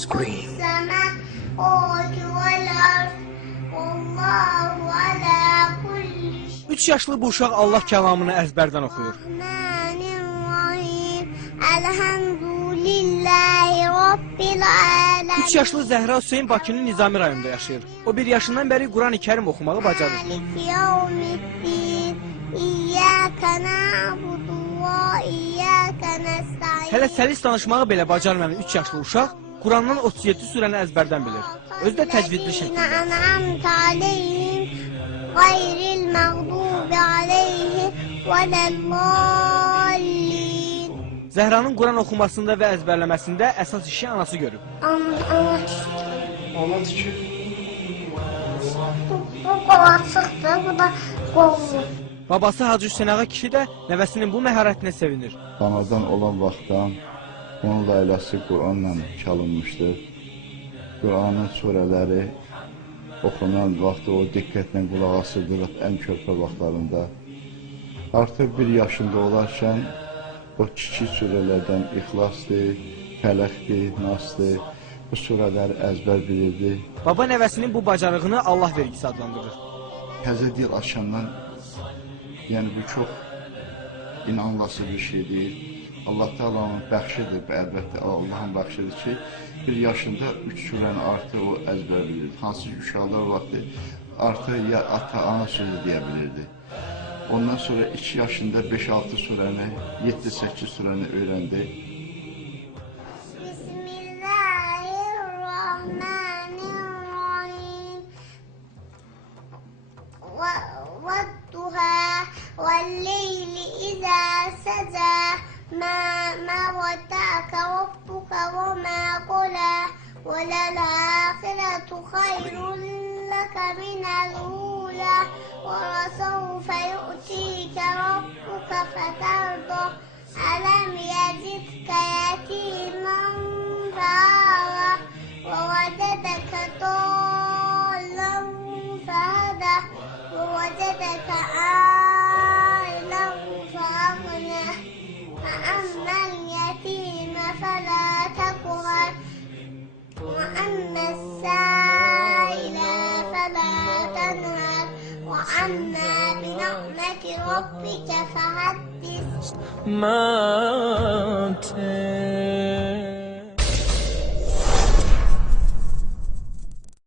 Scream. 3 yaşlı bu uşaq Allah kəlamını əzbərdən oxuyur. 3 yaşlı Zəhra Hüseyin Bakının Nizami rayonunda yaşayır. O 1 yaşından bəri Quran-ı Kərim oxumağı bacarır. Hələ səlis danışmağı belə bacarmayan 3 yaşlı uşaq Qurandan 37 surəni əzbərdən bilir. Özü də təcvidli şəkildə. Zəhranın Quran oxumasında və əzbərləməsində əsas işi anası görüb. Ana tükür. Bu qolacıqdır, bu da qollu. Babası Hacı Hüseyin Ağa kişi də nəvəsinin bu məharətinə sevinir. Anadan olan vaxtdan onun layləsi Quranla çalınmışdır. Quranın surələri oxunan vaxtı o diqqətlə qulaq asırdıq ən körpə vaxtlarında. Artıq 1 yaşında olarkən o kiçik surələrdən İxlasdır, Fələqdir, Nasdır, bu surələri əzbər bilirdi. Baba nəvəsinin bu bacarığını Allah vergisi adlandırır. Təzə dil açandan, yəni bu çox inanılası bir şeydir. Allah Taala'nın bəxşidir, əlbəttə Allahın bəxşidir ki, 1 yaşında 3 surəni artıq o əzbər bilirdi. Hansı ki, uşaqlar vaxtı artıq ya ata-ana sözü deyə bilirdi. Ondan sonra 2 yaşında 5-6 surəni, 7-8 surəni öyrəndi. Bismillahirrahmanirrahim. Vadduha velleyli izâ secâ ma wada'aka rabbuka ve ma qala ve lel-âkhiratu khayrun laka minel ûlâ ve lesawfe yu'tika rabbuka feterda alam yecidke yetimen fa'âva ve vecedeke dâllen fehedâ ve vecedeke âilen feaghnâ فأما اليتيم فلا تقهر وأما السائل فلا تنهر وأما بنعمة ربك فحدث